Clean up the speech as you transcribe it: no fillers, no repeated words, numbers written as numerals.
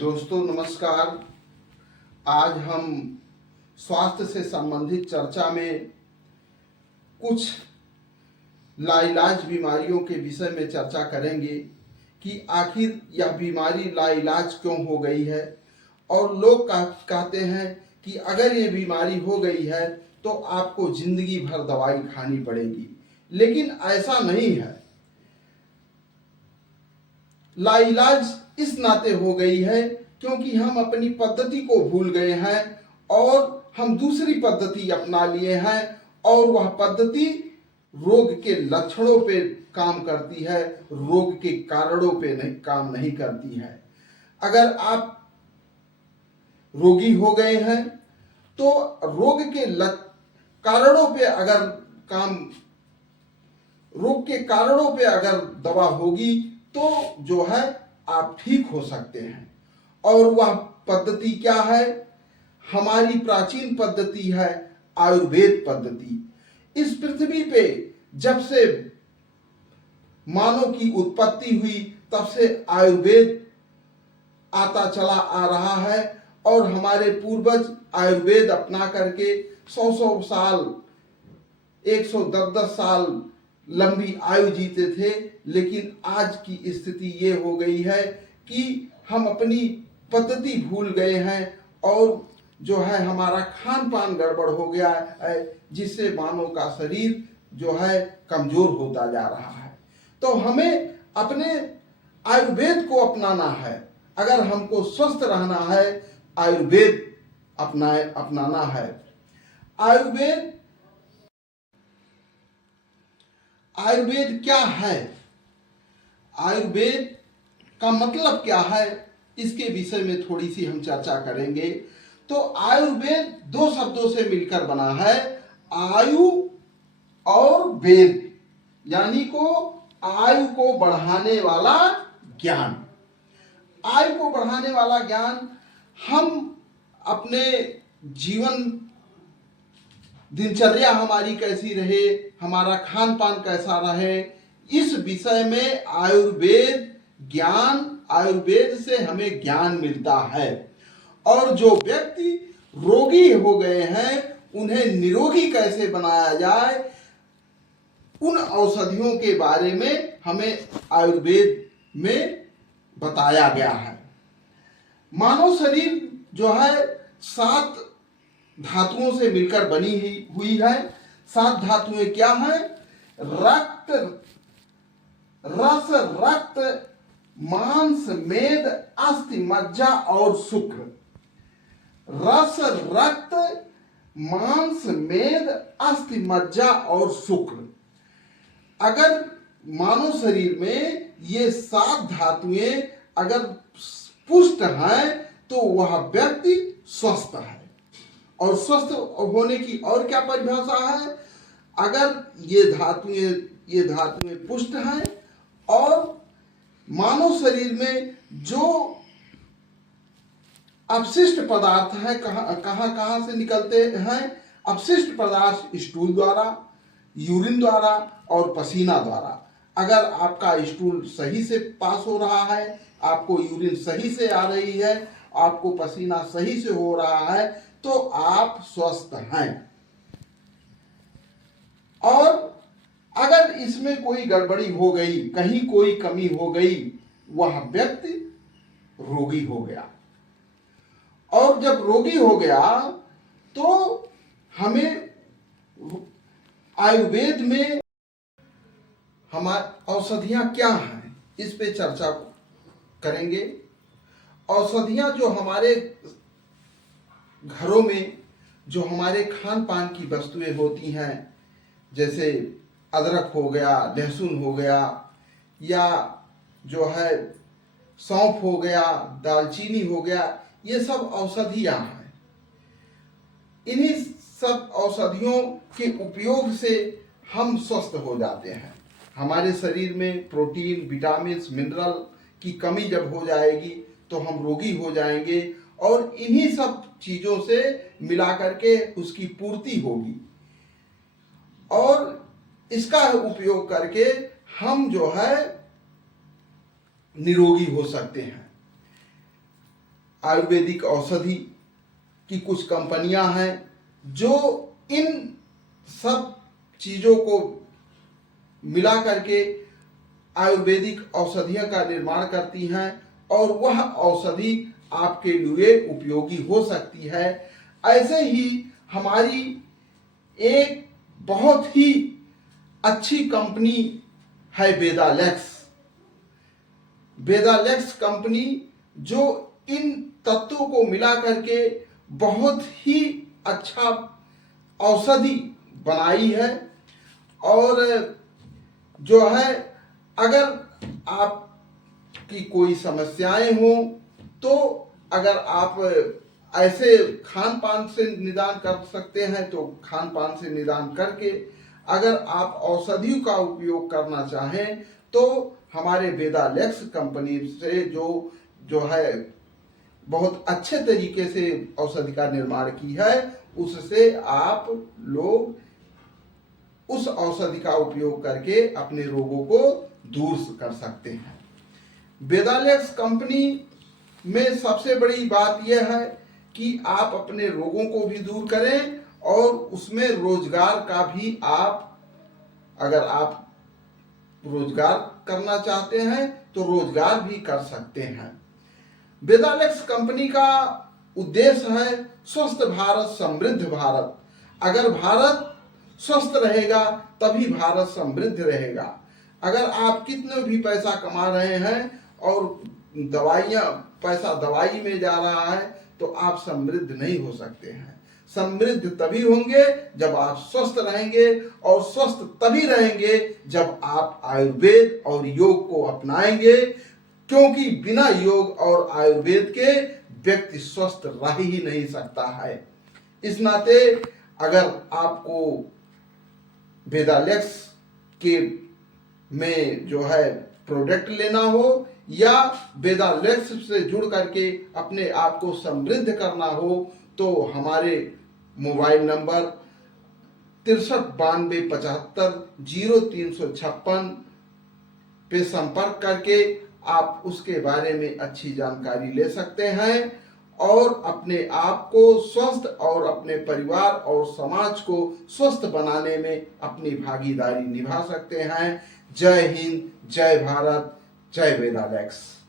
दोस्तों नमस्कार। आज हम स्वास्थ्य से संबंधित चर्चा में कुछ लाइलाज बीमारियों के विषय में चर्चा करेंगे कि आखिर यह बीमारी लाइलाज क्यों हो गई है। और लोग कहते हैं कि अगर ये बीमारी हो गई है तो आपको जिंदगी भर दवाई खानी पड़ेगी, लेकिन ऐसा नहीं है। लाइलाज इस नाते हो गई है क्योंकि हम अपनी पद्धति को भूल गए हैं और हम दूसरी पद्धति अपना लिए हैं, और वह पद्धति रोग के लक्षणों पे काम करती है, रोग के कारणों पे नहीं काम नहीं करती है। अगर आप रोगी हो गए हैं तो रोग के कारणों पे अगर रोग के कारणों पे अगर दवा होगी तो जो है आप ठीक हो सकते हैं। और वह पद्धति क्या है? हमारी प्राचीन पद्धति है आयुर्वेद पद्धति। इस पृथ्वी पे जब से मानव की उत्पत्ति हुई तब से आयुर्वेद आता चला आ रहा है, और हमारे पूर्वज आयुर्वेद अपना करके 100 साल 110 साल लंबी आयु जीते थे। लेकिन आज की स्थिति ये हो गई है कि हम अपनी पद्धति भूल गए हैं और जो है हमारा खान पान गड़बड़ हो गया है, जिससे मानव का शरीर जो है कमजोर होता जा रहा है। तो हमें अपने आयुर्वेद को अपनाना है। अगर हमको स्वस्थ रहना है, आयुर्वेद अपनाना है। आयुर्वेद क्या है? आयुर्वेद का मतलब क्या है, इसके विषय में थोड़ी सी हम चर्चा करेंगे। तो आयुर्वेद दो शब्दों से मिलकर बना है, आयु और वेद, यानी को आयु को बढ़ाने वाला ज्ञान। आयु को बढ़ाने वाला ज्ञान हम अपने जीवन दिनचर्या हमारी कैसी रहे, हमारा खान पान कैसा रहे, इस विषय में आयुर्वेद से हमें ज्ञान मिलता है। और जो व्यक्ति रोगी हो गए हैं उन्हें निरोगी कैसे बनाया जाए, उन औषधियों के बारे में हमें आयुर्वेद में बताया गया है। मानव शरीर जो है 7 धातुओं से मिलकर बनी हुई है। 7 धातुएं क्या हैं? रक्त, रस, रक्त, मांस, मेद, अस्थि, मज्जा और शुक्र। रस, रक्त, मांस, मेद, अस्थि, मज्जा और शुक्र। अगर मानव शरीर में ये 7 धातुएं अगर पुष्ट हैं तो वह व्यक्ति स्वस्थ है। और स्वस्थ होने की और क्या परिभाषा है? अगर ये धातुएं पुष्ट हैं और मानव शरीर में जो अपशिष्ट पदार्थ हैं कहां से निकलते हैं? अपशिष्ट पदार्थ स्टूल द्वारा, यूरिन द्वारा और पसीना द्वारा। अगर आपका स्टूल सही से पास हो रहा है, आपको यूरिन सही से आ रही है, आपको पसीना सही से हो रहा है, तो आप स्वस्थ हैं। और अगर इसमें कोई गड़बड़ी हो गई, कहीं कोई कमी हो गई, वह व्यक्ति रोगी हो गया। और जब रोगी हो गया तो हमें आयुर्वेद में हमारी औषधियां क्या हैं, इस पे चर्चा करेंगे। औषधियां जो हमारे घरों में जो हमारे खान पान की वस्तुएं होती हैं, जैसे अदरक हो गया, लहसुन हो गया, या जो है सौंफ हो गया, दालचीनी हो गया, ये सब औषधियां हैं। इन्हीं सब औषधियों के उपयोग से हम स्वस्थ हो जाते हैं। हमारे शरीर में प्रोटीन, विटामिन, मिनरल की कमी जब हो जाएगी तो हम रोगी हो जाएंगे, और इन्हीं सब चीजों से मिला करके उसकी पूर्ति होगी, और इसका उपयोग करके हम जो है निरोगी हो सकते हैं। आयुर्वेदिक औषधि की कुछ कंपनियां हैं जो इन सब चीज़ों को मिला करके आयुर्वेदिक औषधियों का निर्माण करती हैं और वह औषधि आपके लिए उपयोगी हो सकती है। ऐसे ही हमारी एक बहुत ही अच्छी कंपनी है वेदालेक्स। वेदालेक्स कंपनी जो इन तत्वों को मिला करके बहुत ही अच्छा औषधि बनाई है। और जो है, अगर आपकी कोई समस्याएं हो तो अगर आप ऐसे खान पान से निदान कर सकते हैं तो खान पान से निदान करके, अगर आप औषधियों का उपयोग करना चाहें तो हमारे वेदालेक्स कंपनी से जो है बहुत अच्छे तरीके से औषधि का निर्माण की है, उससे आप लोग उस औषधि का उपयोग करके अपने रोगों को दूर कर सकते हैं। वेदालेक्स कंपनी में सबसे बड़ी बात यह है कि आप अपने रोगों को भी दूर करें और उसमें रोजगार का भी अगर आप रोजगार करना चाहते हैं तो रोजगार भी कर सकते हैं। वेदालेक्स कंपनी का उद्देश्य है स्वस्थ भारत समृद्ध भारत। अगर भारत स्वस्थ रहेगा तभी भारत समृद्ध रहेगा। अगर आप कितने भी पैसा कमा रहे हैं और पैसा दवाई में जा रहा है तो आप समृद्ध नहीं हो सकते हैं। समृद्ध तभी होंगे जब आप स्वस्थ रहेंगे, और स्वस्थ तभी रहेंगे जब आप आयुर्वेद और योग को अपनाएंगे, क्योंकि बिना योग और आयुर्वेद के व्यक्ति स्वस्थ रह ही नहीं सकता है। इस नाते अगर आपको वेदालेक्स के में जो है प्रोडक्ट लेना हो या वेदालेक्स से जुड़ करके अपने आप को समृद्ध करना हो तो हमारे मोबाइल नंबर 6392750356 पे संपर्क करके आप उसके बारे में अच्छी जानकारी ले सकते हैं और अपने आप को स्वस्थ और अपने परिवार और समाज को स्वस्थ बनाने में अपनी भागीदारी निभा सकते हैं। जय हिंद, जय भारत, जय वेदालेक्स।